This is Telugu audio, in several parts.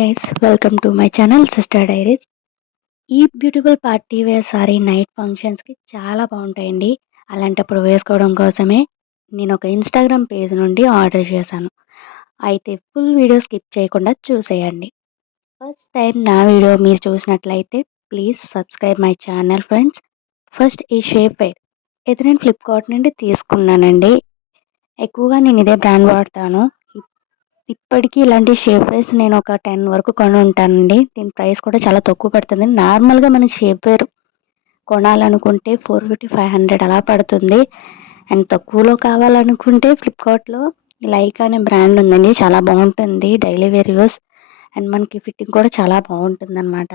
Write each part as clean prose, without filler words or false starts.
Guys, welcome to my channel sister diaries. ఈ beautiful party wear sari night ఫంక్షన్స్కి చాలా బాగుంటాయండి. అలాంటప్పుడు వేసుకోవడం కోసమే నేను ఒక ఇన్స్టాగ్రామ్ పేజ్ నుండి ఆర్డర్ చేశాను. అయితే ఫుల్ వీడియో స్కిప్ చేయకుండా చూసేయండి. ఫస్ట్ టైం నా వీడియో మీరు చూసినట్లయితే please subscribe my channel friends. First ఈ షేప్ వేర్ అయితే నేను ఫ్లిప్కార్ట్ నుండి తీసుకున్నానండి. ఎక్కువగా నేను ఇదే బ్రాండ్ వాడతాను. ఇప్పటికి ఇలాంటి షేప్ వేర్స్ నేను ఒక 10 వరకు కొని ఉంటానండి. దీని ప్రైస్ కూడా చాలా తక్కువ పడుతుంది. నార్మల్‌గా మనకి షేప్ వేర్ కొనాలనుకుంటే 450, 500 అలా పడుతుంది. అండ్ తక్కువలో కావాలనుకుంటే ఫ్లిప్‌కార్ట్‌లో లైకా అనే బ్రాండ్ ఉందండి. చాలా బాగుంటుంది. డైలీ వేర్ యూస్ అండ్ మనకి ఫిట్టింగ్ కూడా చాలా బాగుంటుందనమాట.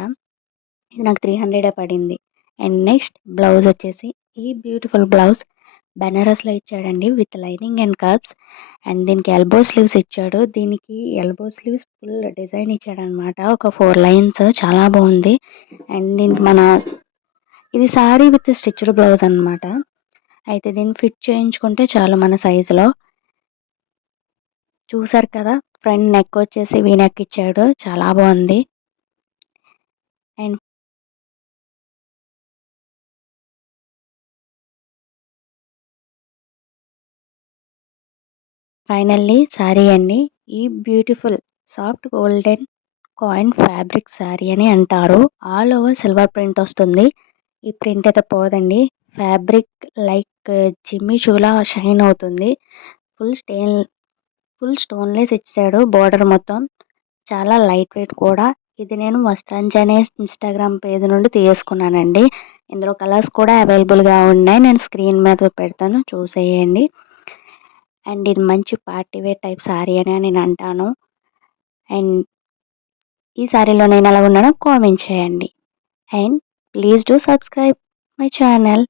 ఇది నాకు 300 పడింది. అండ్ నెక్స్ట్ బ్లౌజ్ వచ్చేసి ఈ బ్యూటిఫుల్ బ్లౌజ్ బెనారస్‌లో ఇచ్చాడండి with lining and curves. And దీనికి ఎల్బో స్లీవ్స్ ఇచ్చాడు. దీనికి ఎల్బో స్లీవ్స్ ఫుల్ డిజైన్ ఇచ్చాడనమాట. ఒక 4 లైన్స్ చాలా బాగుంది. అండ్ దీనికి ఇది సారీ విత్ స్టిచ్డ్ బ్లౌజ్ అనమాట. అయితే దీన్ని ఫిట్ చేయించుకుంటే చాలు మన సైజులో. చూసారు కదా, ఫ్రంట్ నెక్ వచ్చేసి వీ నెక్ ఇచ్చాడు. చాలా బాగుంది. అండ్ ఫైనల్లీ శారీ అండి. ఈ beautiful soft golden coin fabric sari అని అంటారు. ఆల్ ఓవర్ సిల్వర్ ప్రింట్ వస్తుంది. ఈ ప్రింట్ అయితే పోదండి. ఫ్యాబ్రిక్ లైక్ జిమ్మి చూలా షైన్ అవుతుంది. ఫుల్ స్టెయిన్ ఫుల్ స్టోన్లెస్ ఇచ్చాడు బోర్డర్ మొత్తం. చాలా లైట్ వెయిట్ కూడా. ఇది నేను వస్త్రాంజలి అనే ఇన్స్టాగ్రామ్ పేజ్ నుండి తీసుకున్నానండి. ఇందులో కలర్స్ కూడా అవైలబుల్గా ఉన్నాయి. నేను స్క్రీన్ మీద పెడతాను, చూసేయండి. అండ్ ఇది మంచి పార్టీ వేర్ టైప్ శారీ అని నేను అంటాను. అండ్ ఈ శారీలో నేను ఎలా ఉన్నానో కామెంట్ చేయండి. And please do subscribe my channel.